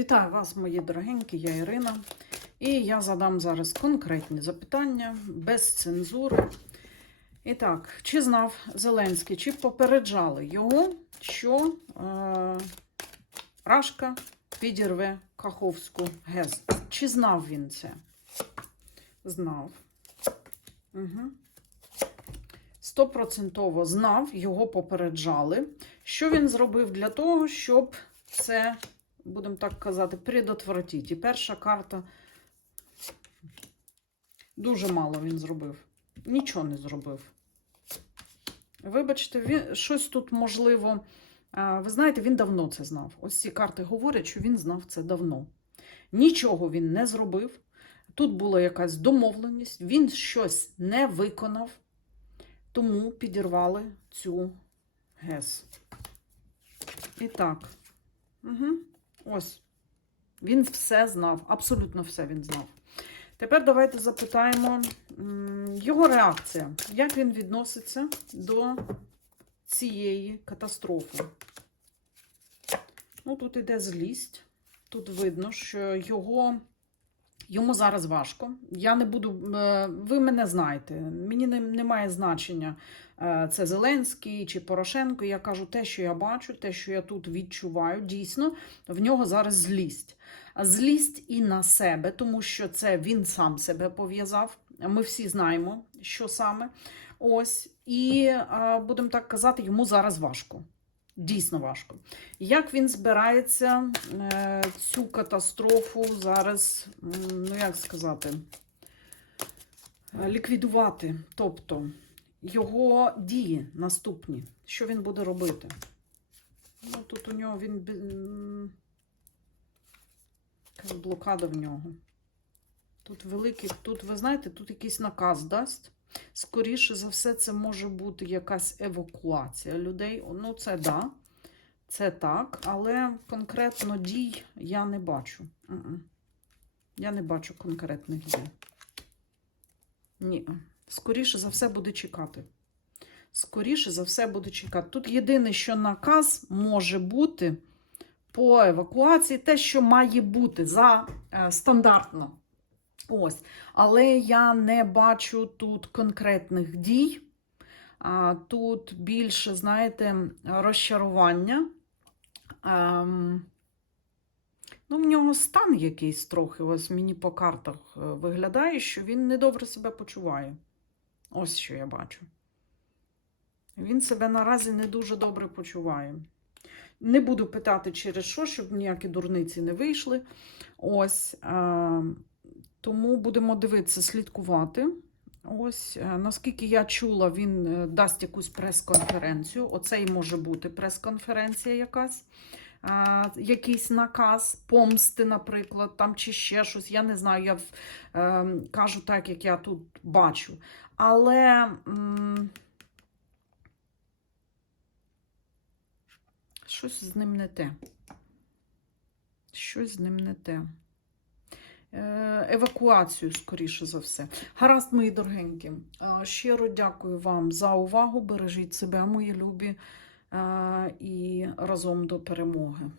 Вітаю вас, мої дорогенькі, я Ірина. І я задам зараз конкретні запитання без цензури. І так, чи знав Зеленський, чи попереджали його, що е, Рашка підірве Каховську ГЕС? Чи знав він це? Знав. Угу. Стопроцентово знав, його попереджали. Що він зробив для того, щоб це, будемо так казати, предотвратити? І перша карта дуже мало він зробив. Нічого не зробив. Вибачте, він, щось тут можливо. Ви знаєте, він давно це знав. Ось ці карти говорять, що він знав це давно. Нічого він не зробив. Тут була якась домовленість, він щось не виконав, тому підірвали цю ГЕС. І так. Угу. Ось. Він все знав, абсолютно все він знав. Тепер давайте запитаємо його реакція. Як він відноситься до цієї катастрофи? Ну, тут іде злість. Тут видно, що його, йому зараз важко. Я не буду. е, Ви мене знаєте, мені не, немає значення, е, це Зеленський чи Порошенко. Я кажу те, що я бачу, те, що я тут відчуваю. Дійсно, в нього зараз злість. Злість і на себе, тому що це він сам себе пов'язав. Ми всі знаємо, що саме. Ось. І е, будемо так казати, йому зараз важко. Дійсно важко. Як він збирається е, цю катастрофу зараз, ну як сказати, е, ліквідувати? Тобто його дії наступні. Що він буде робити? Ну, тут у нього він. блокада в нього. Тут великий, тут, ви знаєте, тут якийсь наказ дасть. Скоріше за все, це може бути якась евакуація людей. Ну, це да, це так, але конкретно дій я не бачу. Я не бачу конкретних дій. Ні. Скоріше за все буде чекати. Скоріше за все буде чекати. Тут єдине, що наказ може бути по евакуації, те, що має бути за е, стандартно. Ось. Але я не бачу тут конкретних дій. Тут більше, знаєте, розчарування. Ем, ну, в нього стан якийсь трохи, ось мені по картах е, виглядає, що він недобре себе почуває. Ось що я бачу. Він себе наразі не дуже добре почуває. Не буду питати, через що, щоб ніякі дурниці не вийшли. Ось. Е, тому будемо дивитися, слідкувати. Ось, е, наскільки я чула, він е, дасть якусь прес-конференцію. Оце і може бути прес-конференція якась. Якийсь наказ помсти, наприклад, там чи ще щось. Я не знаю, я е, кажу так, як я тут бачу. Але щось з ним не те. Щось з ним не те. Е, Евакуацію, скоріше за все. Гаразд, мої дорогенькі. Е, Щиро дякую вам за увагу. Бережіть себе, мої любі, е, і разом до перемоги.